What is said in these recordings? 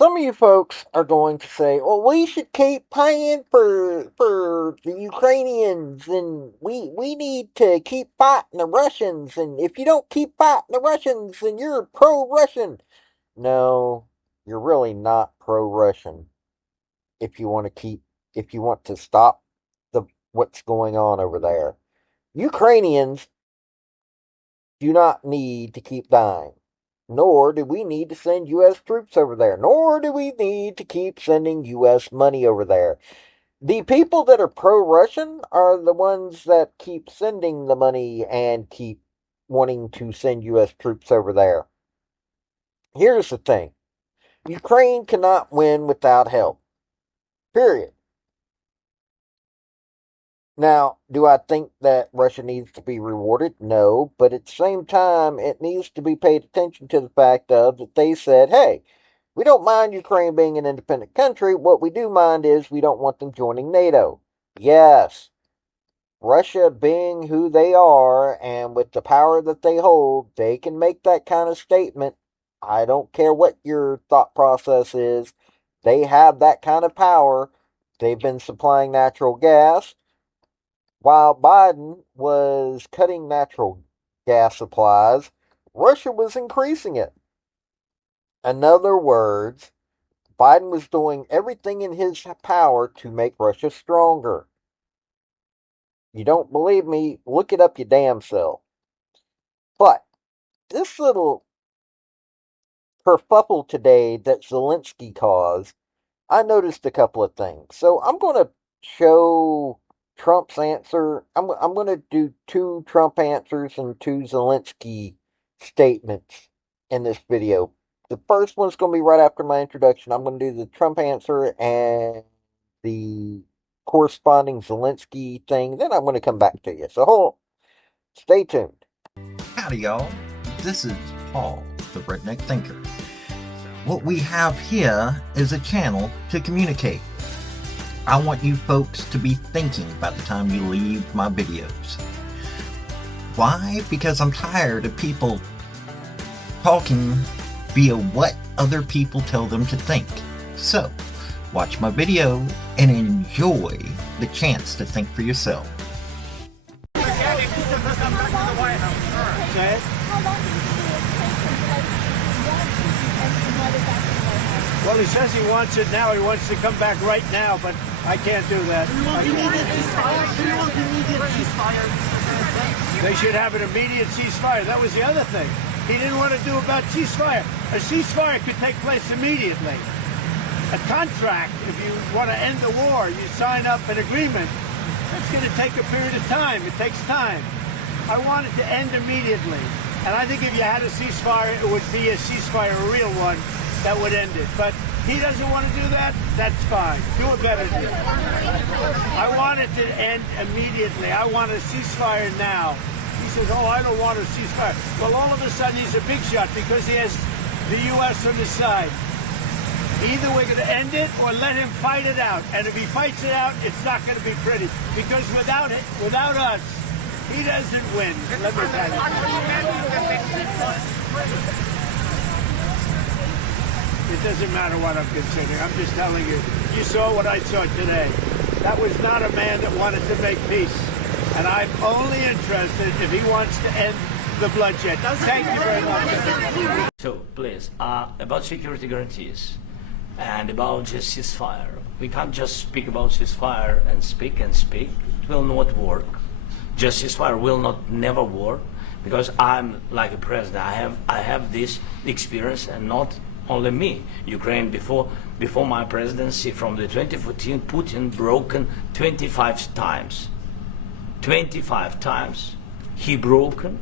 Some of you folks are going to say, well, we should keep paying for the Ukrainians, and we need to keep fighting the Russians, and if you don't keep fighting the Russians, then you're pro-Russian. No, you're really not pro-Russian if you want to stop the what's going on over there. Ukrainians do not need to keep dying. Nor do we need to send U.S. troops over there. Nor do we need to keep sending U.S. money over there. The people that are pro-Russian are the ones that keep sending the money and keep wanting to send U.S. troops over there. Here's the thing. Ukraine cannot win without help. Period. Now, do I think that Russia needs to be rewarded? No, but at the same time, it needs to be paid attention to the fact of that they said, hey, we don't mind Ukraine being an independent country. What we do mind is we don't want them joining NATO. Yes, Russia being who they are and with the power that they hold, they can make that kind of statement. I don't care what your thought process is. They have that kind of power. They've been supplying natural gas. While Biden was cutting natural gas supplies, Russia was increasing it. In other words, Biden was doing everything in his power to make Russia stronger. You don't believe me? Look it up your damn self. But this little kerfuffle today that Zelenskyy caused, I noticed a couple of things. So I'm going to show Trump's answer. I'm going to do two Trump answers and two Zelenskyy statements in this video. The first one's going to be right after my introduction. I'm going to do the Trump answer and the corresponding Zelenskyy thing. Then I'm going to come back to you. So hold on. Stay tuned. Howdy, y'all. This is Paul, the Redneck Thinker. What we have here is a channel to communicate. I want you folks to be thinking by the time you leave my videos. Why? Because I'm tired of people talking via what other people tell them to think. So, watch my video and enjoy the chance to think for yourself. Well, he says he wants it now. He wants to come back right now, but I can't do that. They should have an immediate ceasefire. That was the other thing he didn't want to do about ceasefire. A ceasefire could take place immediately. A contract, if you want to end the war, you sign up an agreement. That's going to take a period of time. It takes time. I want it to end immediately. And I think if you had a ceasefire, it would be a ceasefire, a real one, that would end it. But he doesn't want to do that. That's fine. Do a better deal. I want it to end immediately. I want a ceasefire now. He says, oh, I don't want a ceasefire. Well, all of a sudden, he's a big shot because he has the U.S. on his side. Either we're going to end it or let him fight it out. And if he fights it out, it's not going to be pretty. Because without us, he doesn't win. Let me tell you. It doesn't matter what I'm considering. I'm just telling you. You saw what I saw today. That was not a man that wanted to make peace. And I'm only interested if he wants to end the bloodshed. Thank you very much. So, please, about security guarantees and about just ceasefire. We can't just speak about ceasefire and speak and speak. It will not work. Just ceasefire will not never work because I'm like a president. I have this experience, and not only me. Ukraine before my presidency from the 2014, Putin broken 25 times. 25 times he broken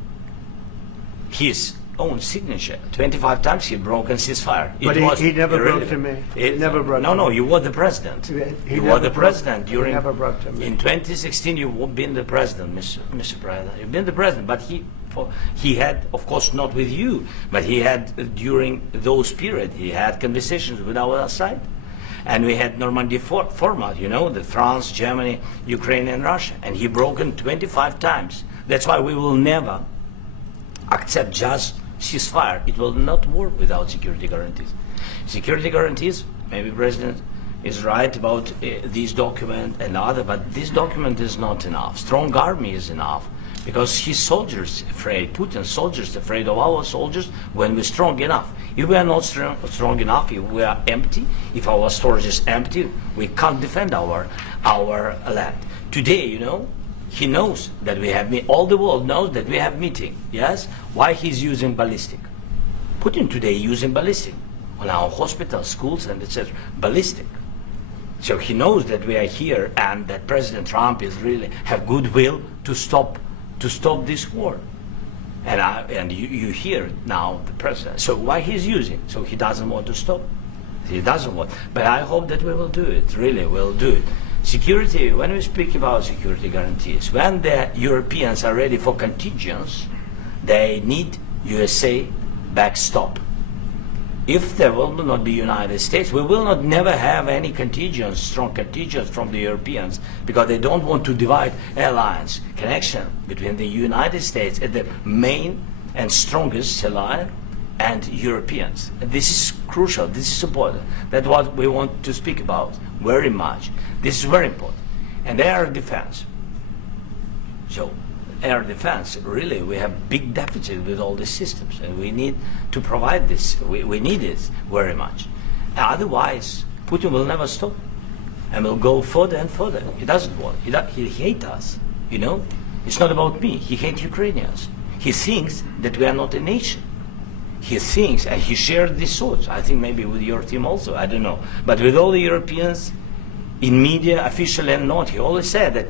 his own signature. 25 times he broken ceasefire. But he never broke to me. He never broke to me. No, you were the president. You were the president during. He never broke to me. In 2016, you've been the president, Mr. President. You've been the president, but he had, of course, not with you, but he had during those period. He had conversations with our side. And we had Normandy format, you know, the France, Germany, Ukraine, and Russia. And he broken 25 times. That's why we will never accept just ceasefire. It will not work without security guarantees. Security guarantees, maybe President is right about this document and other, but this document is not enough. Strong army is enough, because his soldiers afraid, Putin's soldiers afraid of our soldiers when we're strong enough. If we are not strong enough, if we are empty, if our storage is empty, we can't defend our land. Today, you know, he knows that we have, all the world knows that we have meeting, yes? Why he's using ballistic? Putin today using ballistic on our hospitals, schools, and etc. Ballistic. So he knows that we are here and that President Trump is really have goodwill to stop this war. And you hear now the president. So why he's using? So he doesn't want to stop. He doesn't want. But I hope that we will do it. Really, we'll do it. Security. When we speak about security guarantees, when the Europeans are ready for contingents, they need USA backstop. If there will not be United States, we will not never have any contingents, strong contingents from the Europeans, because they don't want to divide alliance, connection between the United States and the main and strongest ally and Europeans. And this is crucial, this is important. That's what we want to speak about very much. This is very important. And air defense. So air defense, really, we have big deficit with all these systems, and we need to provide this. We need it very much. Otherwise, Putin will never stop, and will go further and further. He doesn't want. He hates us. You know, it's not about me. He hates Ukrainians. He thinks that we are not a nation. He thinks, and he shared these thoughts. I think maybe with your team also. I don't know, but with all the Europeans, in media, official and not, he always said that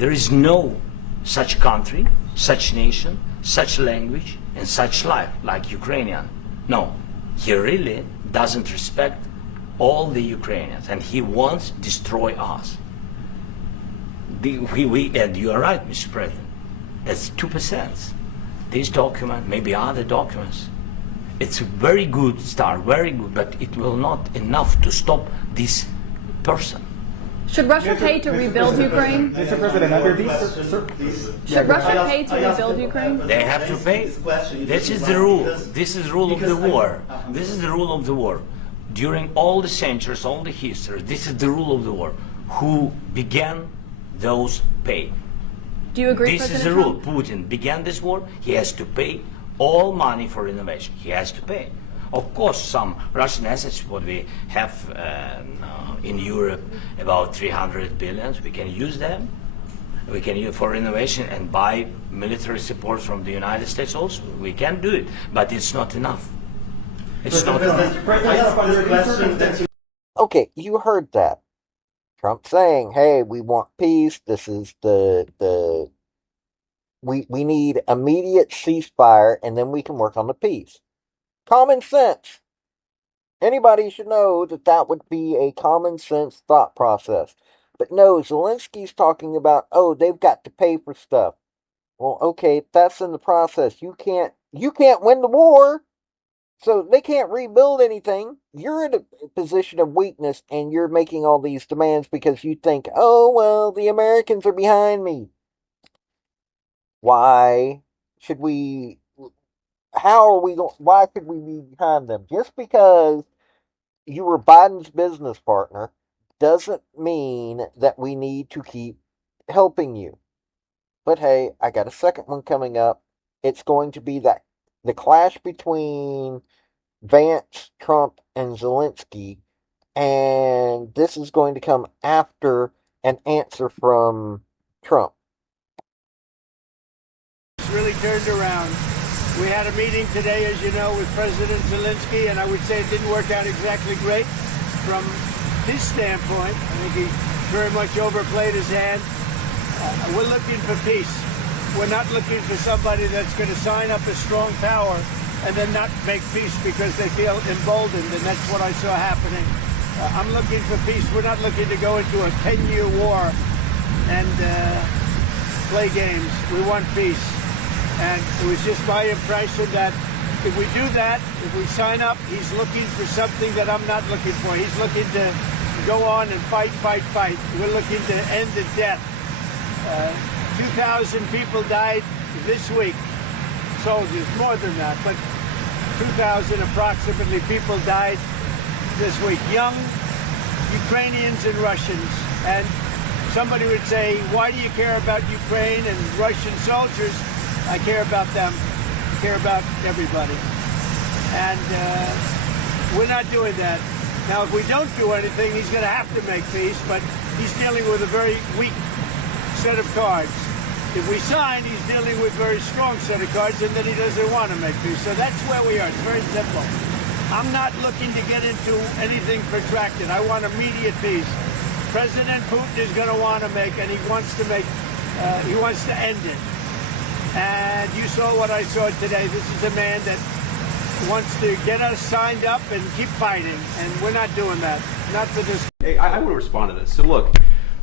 there is no such country, such nation, such language, and such life like Ukrainian. No, he really doesn't respect all the Ukrainians, and he wants to destroy us. And you are right, Mr. President. That's 2%. This document, maybe other documents, it's a very good start, very good, but it will not enough to stop this person. Should Russia pay to rebuild Ukraine? Mr. President, under these... Should Russia pay to rebuild Ukraine? They have to pay. This is the rule. This is the rule of the war. This is the rule of the war. During all the centuries, all the history, this is the rule of the war. Who began, those pay. Do you agree, This is the rule. Putin began this war. He has to pay all money for innovation. He has to pay. Of course, some Russian assets, what we have in Europe, about 300 billion, we can use them. We can use for innovation and buy military support from the United States also. We can do it, but it's not enough. It's not enough. Okay, you heard that. Trump saying, hey, we want peace. This is we need immediate ceasefire, and then we can work on the peace. Common sense. Anybody should know that would be a common sense thought process. But no, Zelensky's talking about, oh, they've got to pay for stuff. Well, okay, that's in the process. You can't win the war, so they can't rebuild anything. You're in a position of weakness, and you're making all these demands because you think, oh, well, the Americans are behind me. Why should we be behind them? Just because you were Biden's business partner doesn't mean that we need to keep helping you. But hey, I got a second one coming up. It's going to be the clash between Vance, Trump, and Zelensky, and this is going to come after an answer from Trump. It's really turned around. We had a meeting today, as you know, with President Zelensky, and I would say it didn't work out exactly great from his standpoint. I think he very much overplayed his hand. We're looking for peace. We're not looking for somebody that's going to sign up a strong power and then not make peace because they feel emboldened, and that's what I saw happening. I'm looking for peace. We're not looking to go into a 10-year war and play games. We want peace. And it was just my impression that if we do that, if we sign up, he's looking for something that I'm not looking for. He's looking to go on and fight. We're looking to end the death. 2,000 people died this week. Soldiers, more than that, but 2,000 approximately people died. this week, young Ukrainians and Russians, and somebody would say, why do you care about Ukraine and Russian soldiers? I care about them. I care about everybody. And we're not doing that. Now, if we don't do anything, he's going to have to make peace, but he's dealing with a very weak set of cards. If we sign, he's dealing with a very strong set of cards, and then he doesn't want to make peace. So that's where we are. It's very simple. I'm not looking to get into anything protracted. I want immediate peace. President Putin is going to want to make, and he wants to end it. And you saw what I saw today. This is a man that wants to get us signed up and keep fighting, and we're not doing that. Not for this. Hey, I want to respond to this. So look,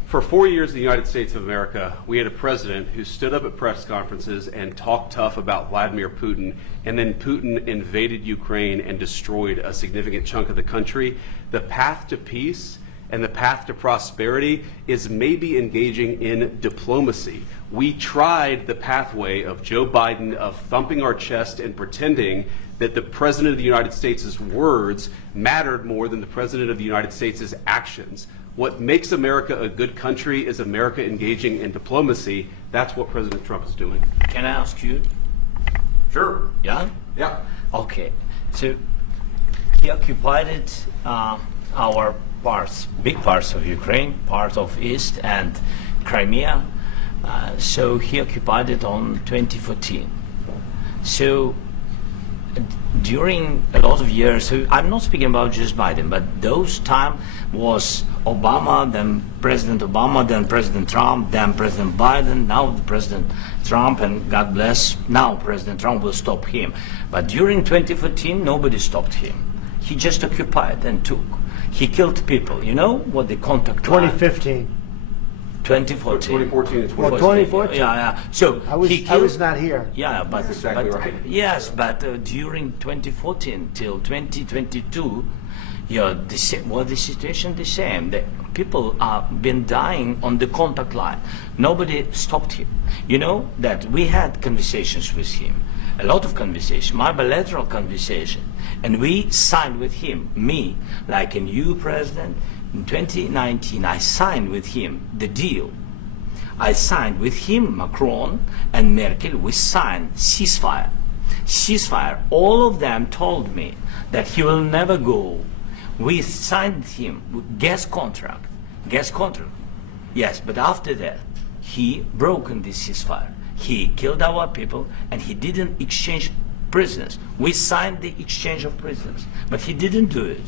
for 4 years in the United States of America, we had a president who stood up at press conferences and talked tough about Vladimir Putin, and then Putin invaded Ukraine and destroyed a significant chunk of the country. The path to peace and the path to prosperity is maybe engaging in diplomacy. We tried the pathway of Joe Biden, of thumping our chest and pretending that the President of the United States' words mattered more than the President of the United States' actions. What makes America a good country is America engaging in diplomacy. That's what President Trump is doing. Can I ask you? Sure. Yeah? Yeah. Okay. So he occupied our parts, big parts of Ukraine, part of East and Crimea. So he occupied it on 2014. So during a lot of years, so I'm not speaking about just Biden, but those time was Obama, then President Obama, then President Trump, then President Biden, now President Trump, and God bless, now President Trump will stop him. But during 2014, nobody stopped him. He just occupied and took. He killed people. You know what the contact line? 2015. 2014. 2014 and 2014. 2014. Yeah. So I was not here. Yeah, but, That's exactly but right. yes, but during 2014 till 2022, the situation the same. The people have been dying on the contact line. Nobody stopped him. You know that we had conversations with him, a lot of conversation, my bilateral conversation, and we signed with him, me, like a new president. In 2019, I signed with him the deal. I signed with him, Macron and Merkel, we signed ceasefire. Ceasefire. All of them told me that he will never go. We signed him with gas contract. Gas contract. Yes, but after that, he broken this ceasefire. He killed our people and he didn't exchange prisoners. We signed the exchange of prisoners, but he didn't do it.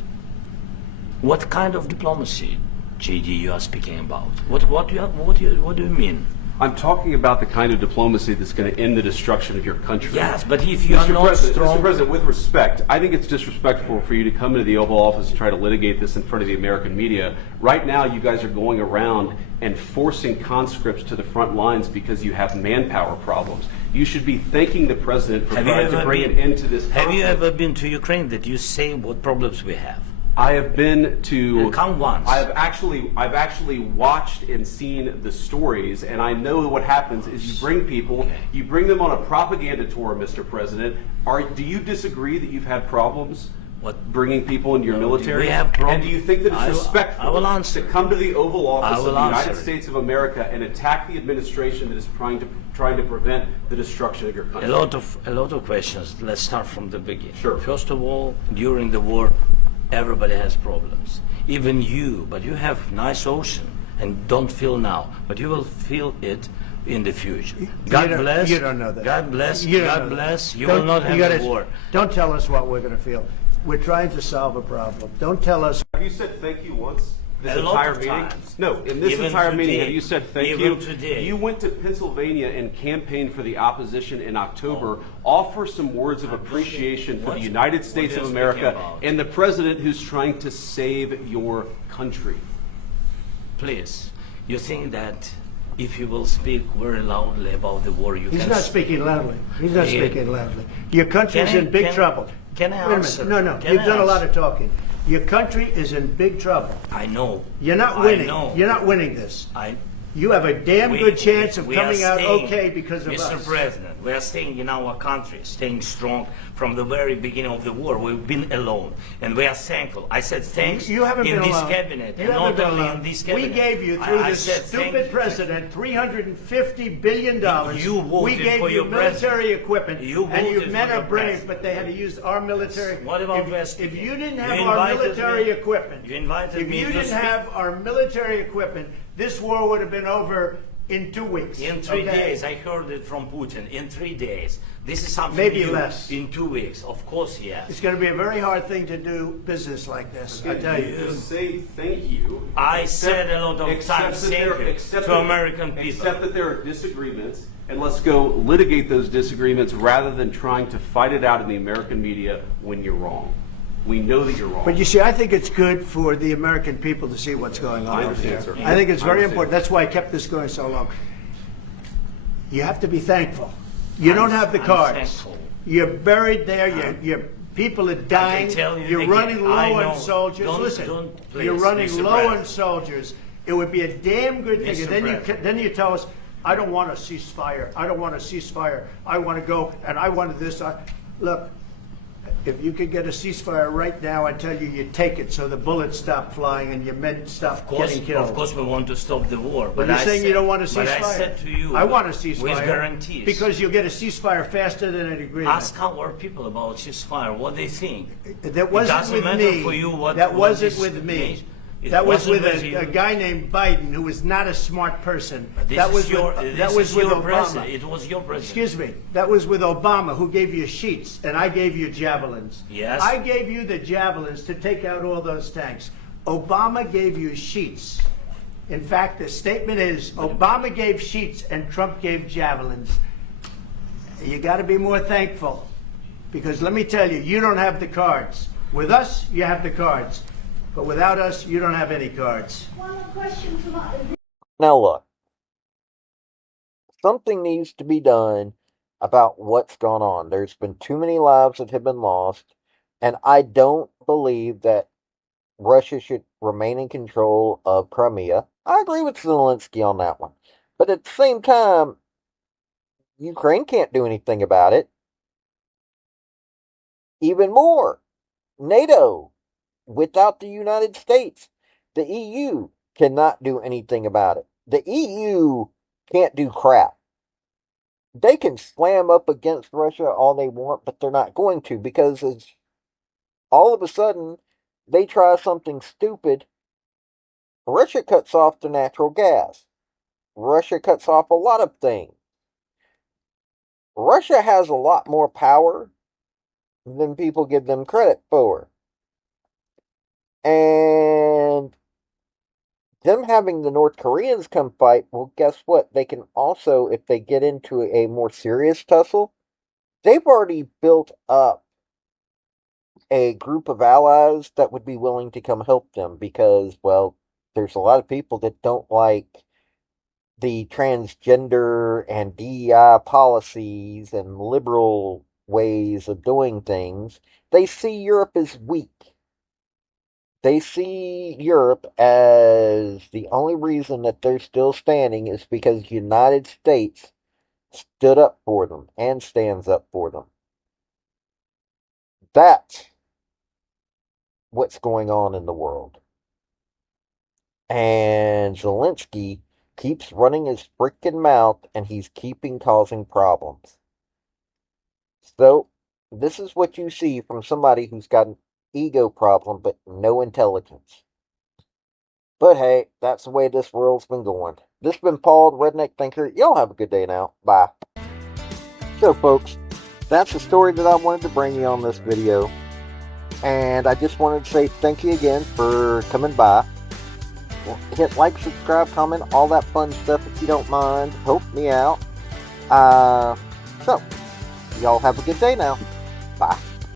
What kind of diplomacy, JD, you are speaking about? What do you mean? I'm talking about the kind of diplomacy that's going to end the destruction of your country. Yes, but if you are not strong... Mr. President, with respect, I think it's disrespectful for you to come into the Oval Office and try to litigate this in front of the American media. Right now, you guys are going around and forcing conscripts to the front lines because you have manpower problems. You should be thanking the President for trying to bring an end to this conflict. Have you ever been to Ukraine that you say what problems we have? I have been to. Come once. I've actually watched and seen the stories, and I know what happens is you bring people, you bring them on a propaganda tour, Mr. President. Do you disagree that you've had problems? What? Bringing people into your military? We have problems. And do you think that it's respectful to come to the Oval Office of the United States of America and attack the administration that is trying to prevent the destruction of your country? A lot of questions. Let's start from the beginning. Sure. First of all, during the war, everybody has problems. Even you, but you have nice ocean and don't feel now, but you will feel it in the future. God bless. You don't know that. God bless. You God bless. You will not have a war. Don't tell us what we're going to feel. We're trying to solve a problem. Don't tell us. Have you said thank you once? This A lot entire of meeting? times. No, in this Even entire meeting, today. have you said thank Even you? today. You went to Pennsylvania and campaigned for the opposition in October. Offer some words of appreciation for the United States of America and the president who's trying to save your country. Please, you think that if you will speak very loudly about the war, you He's can... not speaking loudly. He's not Yeah. speaking loudly. Your country's in big trouble. Can I Wait a answer? minute. No. Can You've I done a lot answer? of talking. Your country is in big trouble. I know. You're not I winning. know. You're not winning this. You have a damn good chance of we are coming out staying, okay because of Mr. us. President, we are staying in our country, staying strong from the very beginning of the war. We've been alone, and we are thankful. I said thanks You haven't in been this alone. cabinet, You and haven't not been only alone. in this cabinet. We gave you, through I this said stupid president, $350 billion. You voted we gave for you your military equipment, You and you voted men for are your brave, president. but they had to use our military. What about if you didn't have You our invited military me. equipment, You invited if me you to didn't speak. have our military equipment, this war would have been over in 2 weeks. In 3 okay? days, I heard it from Putin. In 3 days, this is something Maybe new. less. In 2 weeks, of course, yes. It's going to be a very hard thing to do business like this, I tell you. Just say thank you. I said a lot of times thank you to American people. Accept that there are disagreements, and let's go litigate those disagreements rather than trying to fight it out in the American media when you're wrong. We know that you're wrong. But you see, I think it's good for the American people to see what's going on I over understand, there. sir. I think it's I very understand. important. That's why I kept this going so long. You have to be thankful. You don't have the I'm cards. thankful. You're buried there. Your people are dying. tell you You're again, running low I on know. soldiers. Don't- Listen, you're running Mr. low on President. soldiers. It would be a damn good thing. Mr. And then President. then you tell us, I don't want a ceasefire. I don't want a ceasefire. I want to go and I wanted this. Look, if you could get a ceasefire right now, I tell you, you take it so the bullets stop flying and your men stop getting killed. Of course, we want to stop the war. But But you're I saying said, you don't want a ceasefire. But I said to you, I want a ceasefire. with guarantees. Because you'll get a ceasefire faster than an agreement. Ask our people about ceasefire, what they think. That wasn't doesn't with matter me. for you what- that what wasn't this with me. means. It That was wasn't with with you. a guy named Biden, who was not a smart person. This That is was your, with, this that was is with your Obama. president. It was your president. Excuse me. That was with Obama, who gave you sheets, and I gave you javelins. Yes. I gave you the javelins to take out all those tanks. Obama gave you sheets. In fact, the statement is Obama gave sheets and Trump gave javelins. You got to be more thankful, because let me tell you, you don't have the cards. With us, you have the cards. But without us, you don't have any cards. One more question for my. Now look, something needs to be done about what's gone on. There's been too many lives that have been lost, and I don't believe that Russia should remain in control of Crimea. I agree with Zelenskyy on that one. But at the same time, Ukraine can't do anything about it. Even more, NATO, without the United States, the EU cannot do anything about it. The EU can't do crap. They can slam up against Russia all they want, but they're not going to, because it's, all of a sudden they try something stupid. Russia cuts off the natural gas. Russia cuts off a lot of things. Russia has a lot more power than people give them credit for. And them having the North Koreans come fight, well, guess what? They can also, if they get into a more serious tussle, they've already built up a group of allies that would be willing to come help them, because, well, there's a lot of people that don't like the transgender and DEI policies and liberal ways of doing things. They see Europe as weak. They see Europe as the only reason that they're still standing is because the United States stood up for them and stands up for them. That's what's going on in the world. And Zelenskyy keeps running his frickin' mouth, and he's keeping causing problems. So, this is what you see from somebody who's got an ego problem but no intelligence. But hey, that's the way this world's been going. This has been Paul, the Redneck Thinker. Y'all have a good day now. Bye. So folks, that's the story that I wanted to bring you on this video. And I just wanted to say thank you again for coming by. Well, hit like, subscribe, comment, all that fun stuff if you don't mind. Help me out. So, y'all have a good day now.